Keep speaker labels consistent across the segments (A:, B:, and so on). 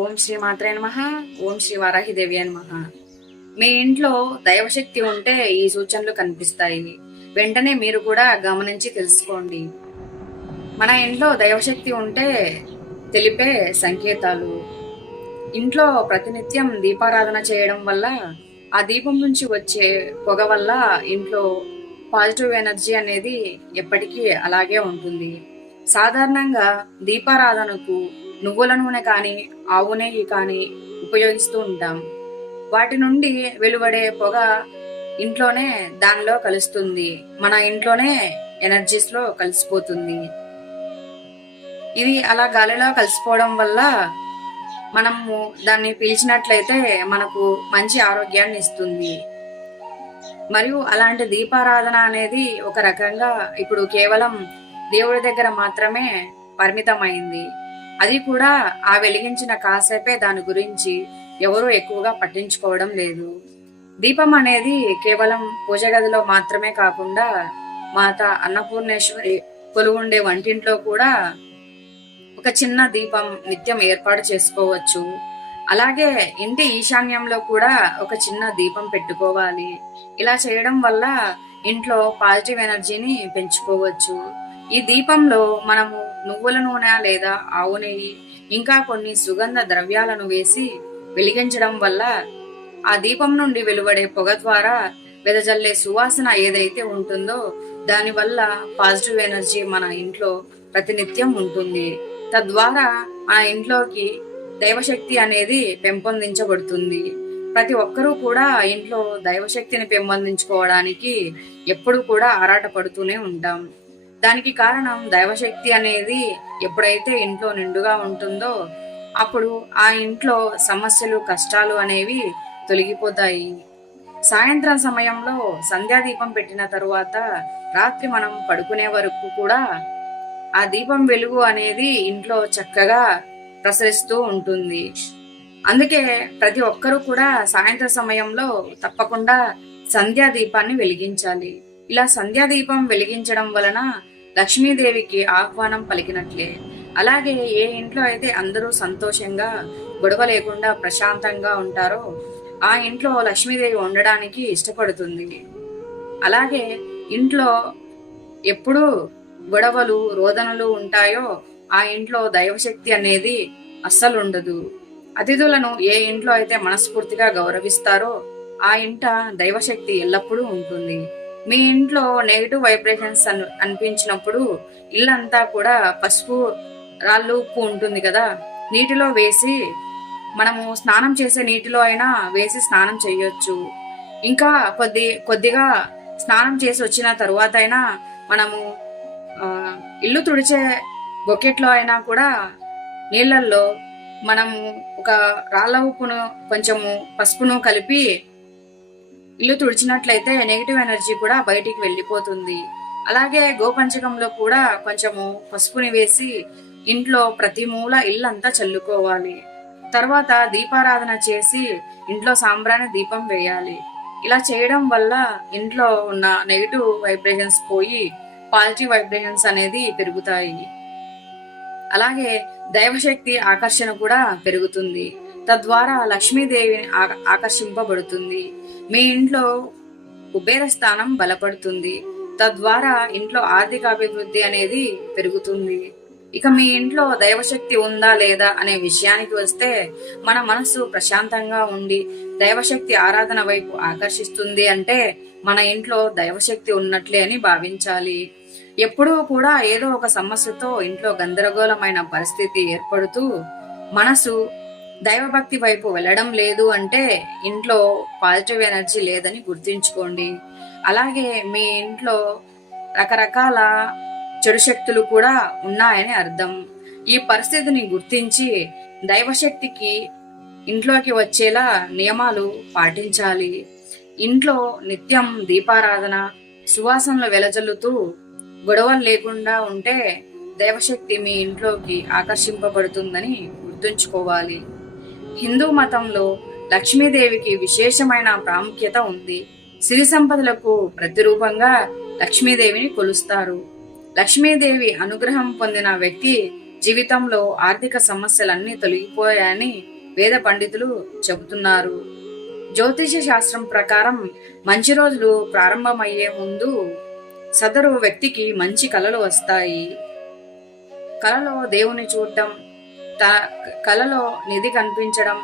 A: ఓం శ్రీ మాత్రే నమ ఓం శ్రీ వారాహిదేవి మహా మీ ఇంట్లో దైవశక్తి ఉంటే ఈ సూచనలు కనిపిస్తాయి. వెంటనే మీరు కూడా గమనించి తెలుసుకోండి. మన ఇంట్లో దైవశక్తి ఉంటే తెలిపే సంకేతాలు. ఇంట్లో ప్రతినిత్యం దీపారాధన చేయడం వల్ల ఆ దీపం నుంచి వచ్చే పొగ వల్ల ఇంట్లో పాజిటివ్ ఎనర్జీ అనేది ఎప్పటికీ అలాగే ఉంటుంది. సాధారణంగా దీపారాధనకు నువ్వుల నూనె కానీ ఆవు నెయ్యి కానీ ఉపయోగిస్తూ ఉంటాం. వాటి నుండి వెలువడే పొగ ఇంట్లోనే దానిలో కలుస్తుంది. మన ఇంట్లోనే ఎనర్జీస్లో కలిసిపోతుంది. ఇది అలా గాలిలో కలిసిపోవడం వల్ల మనము దాన్ని పీల్చినట్లయితే మనకు మంచి ఆరోగ్యాన్ని ఇస్తుంది. మరియు అలాంటి దీపారాధన అనేది ఒక రకంగా ఇప్పుడు కేవలం దేవుడి దగ్గర మాత్రమే పరిమితమైంది. అది కూడా ఆ వెలిగించిన కాసేపే దాని గురించి ఎవరు ఎక్కువగా పట్టించుకోవడం లేదు. దీపం అనేది కేవలం పూజ గదిలో మాత్రమే కాకుండా మాత అన్నపూర్ణేశ్వరి కొలువుండే వంటింట్లో కూడా ఒక చిన్న దీపం నిత్యం ఏర్పాటు చేసుకోవచ్చు. అలాగే ఇంటి ఈశాన్యంలో కూడా ఒక చిన్న దీపం పెట్టుకోవాలి. ఇలా చేయడం వల్ల ఇంట్లో పాజిటివ్ ఎనర్జీని పెంచుకోవచ్చు. ఈ దీపంలో మనము నువ్వుల నూనె లేదా ఆవు నెయ్యి ఇంకా కొన్ని సుగంధ ద్రవ్యాలను వేసి వెలిగించడం వల్ల ఆ దీపం నుండి వెలువడే పొగ ద్వారా వెదజల్లే సువాసన ఏదైతే ఉంటుందో దానివల్ల పాజిటివ్ ఎనర్జీ మన ఇంట్లో ప్రతినిత్యం ఉంటుంది. తద్వారా ఆ ఇంట్లోకి దైవశక్తి అనేది పెంపొందించబడుతుంది. ప్రతి ఒక్కరూ కూడా ఇంట్లో దైవశక్తిని పెంపొందించుకోవడానికి ఎప్పుడు కూడా ఆరాటపడుతూనే ఉంటాం. దానికి కారణం దైవశక్తి అనేది ఎప్పుడైతే ఇంట్లో నిండుగా ఉంటుందో అప్పుడు ఆ ఇంట్లో సమస్యలు కష్టాలు అనేవి తొలగిపోతాయి. సాయంత్రం సమయంలో సంధ్యాదీపం పెట్టిన తరువాత రాత్రి మనం పడుకునే వరకు కూడా ఆ దీపం వెలుగు అనేది ఇంట్లో చక్కగా ప్రసరిస్తూ ఉంటుంది. అందుకే ప్రతి ఒక్కరూ కూడా సాయంత్ర సమయంలో తప్పకుండా సంధ్యా దీపాన్ని వెలిగించాలి. ఇలా సంధ్యా దీపం వెలిగించడం వలన లక్ష్మీదేవికి ఆహ్వానం పలికినట్లే. అలాగే ఏ ఇంట్లో అయితే అందరూ సంతోషంగా గొడవ లేకుండా ప్రశాంతంగా ఉంటారో ఆ ఇంట్లో లక్ష్మీదేవి ఉండడానికి ఇష్టపడుతుంది. అలాగే ఇంట్లో ఎప్పుడు గొడవలు రోదనలు ఉంటాయో ఆ ఇంట్లో దైవశక్తి అనేది అస్సలు ఉండదు అతిథులను ఏ ఇంట్లో అయితే మనస్ఫూర్తిగా గౌరవిస్తారో ఆ ఇంట దైవశక్తి ఎల్లప్పుడూ ఉంటుంది. మీ ఇంట్లో నెగిటివ్ వైబ్రేషన్స్ అను అనిపించినప్పుడు ఇల్లంతా కూడా పసుపు రాళ్ళు ఉప్పు ఉంటుంది కదా? నీటిలో వేసి మనము స్నానం చేసే నీటిలో అయినా వేసి స్నానం చేయొచ్చు. ఇంకా కొద్ది కొద్దిగా స్నానం చేసి వచ్చిన తరువాత అయినా మనము ఇల్లు తుడిచే బొకెట్లో అయినా కూడా నీళ్ళల్లో మనము ఒక రాళ్ళ ఉప్పును కొంచెము పసుపును కలిపి ఇల్లు తుడిచినట్లయితే నెగిటివ్ ఎనర్జీ కూడా బయటికి వెళ్ళిపోతుంది. అలాగే గోపంచకంలో కూడా కొంచెము పసుపుని వేసి ఇంట్లో ప్రతి మూల ఇల్లంతా చల్లుకోవాలి. తర్వాత దీపారాధన చేసి ఇంట్లో సాంబ్రాణి దీపం వేయాలి. ఇలా చేయడం వల్ల ఇంట్లో ఉన్న నెగిటివ్ వైబ్రేషన్స్ పోయి పాజిటివ్ వైబ్రేషన్స్ అనేది పెరుగుతాయి. అలాగే దైవశక్తి ఆకర్షణ కూడా పెరుగుతుంది. తద్వారా లక్ష్మీదేవిని ఆకర్షింపబడుతుంది. మీ ఇంట్లో కుబేర స్థానం బలపడుతుంది. తద్వారా ఇంట్లో ఆర్థిక అభివృద్ధి అనేది పెరుగుతుంది. ఇక మీ ఇంట్లో దైవశక్తి ఉందా లేదా అనే విషయానికి వస్తే మన మనస్సు ప్రశాంతంగా ఉండి దైవశక్తి ఆరాధన వైపు ఆకర్షిస్తుంది అంటే మన ఇంట్లో దైవశక్తి ఉన్నట్లే అని భావించాలి. ఎప్పుడూ కూడా ఏదో ఒక సమస్యతో ఇంట్లో గందరగోళమైన పరిస్థితి ఏర్పడుతూ మనసు దైవభక్తి వైపు వెళ్ళడం లేదు అంటే ఇంట్లో పాజిటివ్ ఎనర్జీ లేదని గుర్తుంచుకోండి. అలాగే మీ ఇంట్లో రకరకాల చెడు శక్తులు కూడా ఉన్నాయని అర్థం. ఈ పరిస్థితిని గుర్తించి దైవశక్తికి ఇంట్లోకి వచ్చేలా నియమాలు పాటించాలి. ఇంట్లో నిత్యం దీపారాధన సువాసనలు వెలజల్లుతూ గొడవలు లేకుండా ఉంటే దైవశక్తి మీ ఇంట్లోకి ఆకర్షింపబడుతుందని గుర్తుంచుకోవాలి. హిందూ మతంలో లక్ష్మీదేవికి విశేషమైన ప్రాముఖ్యత ఉంది. సిరి సంపదలకు ప్రతిరూపంగా లక్ష్మీదేవిని కొలుస్తారు. లక్ష్మీదేవి అనుగ్రహం పొందిన వ్యక్తి జీవితంలో ఆర్థిక సమస్యలన్నీ తొలగిపోయాయని వేద పండితులు చెబుతున్నారు. జ్యోతిష శాస్త్రం ప్రకారం మంచి రోజులు ప్రారంభమయ్యే ముందు సదరు వ్యక్తికి మంచి కళలు వస్తాయి. కలలో దేవుని చూడటం త- కలలో నిధి కనిపించడం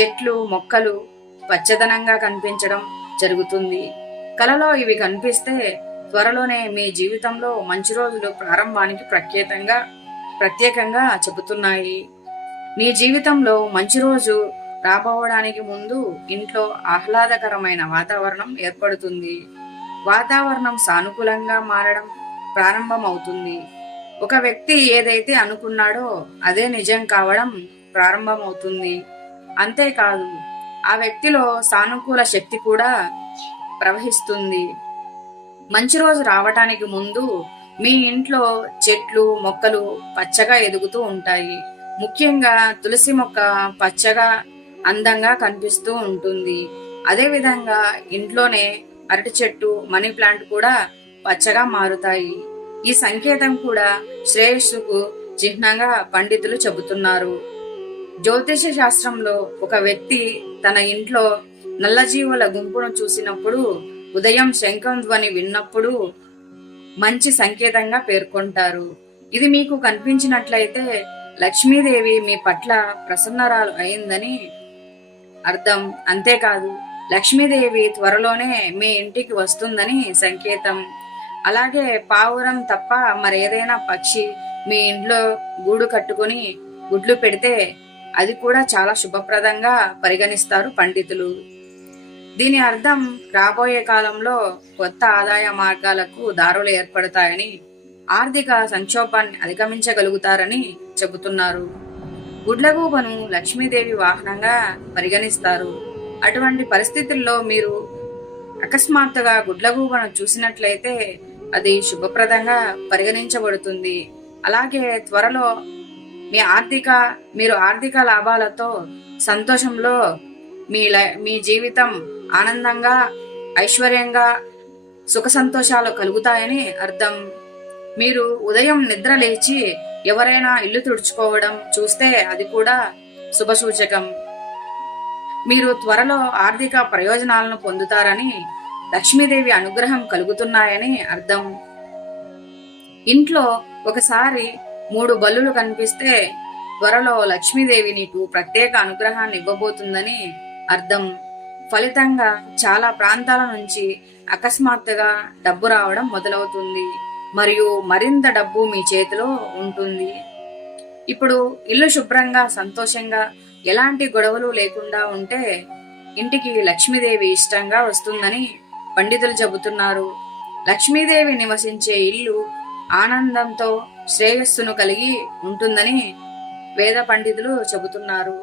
A: చెట్లు మొక్కలు పచ్చదనంగా కనిపించడం జరుగుతుంది. కలలో ఇవి కనిపిస్తే త్వరలోనే మీ జీవితంలో మంచి రోజులు ప్రారంభానికి ప్రత్యేకంగా ప్రత్యేకంగా చెబుతున్నాయి. మీ జీవితంలో మంచి రోజు రాబోవడానికి ముందు ఇంట్లో ఆహ్లాదకరమైన వాతావరణం ఏర్పడుతుంది. వాతావరణం సానుకూలంగా మారడం ప్రారంభమవుతుంది. ఒక వ్యక్తి ఏదైతే అనుకున్నాడో అదే నిజం కావడం ప్రారంభమవుతుంది. అంతేకాదు ఆ వ్యక్తిలో సానుకూల శక్తి కూడా ప్రవహిస్తుంది. మంచి రోజు రావటానికి ముందు మీ ఇంట్లో చెట్లు మొక్కలు పచ్చగా ఎదుగుతూ ఉంటాయి. ముఖ్యంగా తులసి మొక్క పచ్చగా అందంగా కనిపిస్తూ ఉంటుంది. అదేవిధంగా ఇంట్లోనే అరటి చెట్టు మనీ ప్లాంట్ కూడా పచ్చగా మారుతాయి. ఈ సంకేతం కూడా శ్రేయస్సుకు చిహ్నంగా పండితులు చెబుతున్నారు. జ్యోతిష శాస్త్రంలో ఒక వ్యక్తి తన ఇంట్లో నల్లజీవుల గుంపును చూసినప్పుడు ఉదయం శంఖం ధ్వని విన్నప్పుడు మంచి సంకేతంగా పేర్కొంటారు. ఇది మీకు కనిపించినట్లయితే లక్ష్మీదేవి మీ పట్ల ప్రసన్నరాలు అయిందని అర్థం. అంతేకాదు లక్ష్మీదేవి త్వరలోనే మీ ఇంటికి వస్తుందని సంకేతం. అలాగే పావురం తప్ప మరేదైనా పక్షి మీ ఇంట్లో గూడు కట్టుకొని గుడ్లు పెడితే అది కూడా చాలా శుభప్రదంగా పరిగణిస్తారు పండితులు. దీని అర్థం రాబోయే కాలంలో కొత్త ఆదాయ మార్గాలకు దారులు ఏర్పడతాయని ఆర్థిక సంక్షోభాన్ని అధిగమించగలుగుతారని చెబుతున్నారు. గుడ్లగూబను లక్ష్మీదేవి వాహనంగా పరిగణిస్తారు. అటువంటి పరిస్థితుల్లో మీరు అకస్మాత్తుగా గుడ్లగూబను చూసినట్లయితే అది శుభప్రదంగా పరిగణించబడుతుంది. అలాగే త్వరలో మీ ఆర్థిక మీరు ఆర్థిక లాభాలతో సంతోషంలో మీ లై- మీ జీవితం ఆనందంగా ఐశ్వర్యంగా సుఖ సంతోషాలు కలుగుతాయని అర్థం. మీరు ఉదయం నిద్ర లేచి ఎవరైనా ఇల్లు తుడుచుకోవడం చూస్తే అది కూడా శుభసూచకం. మీరు త్వరలో ఆర్థిక ప్రయోజనాలను పొందుతారని లక్ష్మీదేవి అనుగ్రహం కలుగుతున్నాయని అర్థం. ఇంట్లో ఒకసారి మూడు బల్లులు కనిపిస్తే త్వరలో లక్ష్మీదేవి నీకు ప్రత్యేక అనుగ్రహాన్ని ఇవ్వబోతుందని అర్థం. ఫలితంగా చాలా ప్రాంతాల నుంచి అకస్మాత్తుగా డబ్బు రావడం మొదలవుతుంది. మరియు మరింత డబ్బు మీ చేతిలో ఉంటుంది. ఇప్పుడు ఇల్లు శుభ్రంగా సంతోషంగా ఎలాంటి గొడవలు లేకుండా ఉంటే ఇంటికి లక్ష్మీదేవి ఇష్టంగా వస్తుందని పండితులు చెబుతున్నారు లక్ష్మీదేవి నివసించే ఇల్లు ఆనందంతో శ్రేయస్సును కలిగి ఉంటుందని వేద పండితులు చెబుతున్నారు.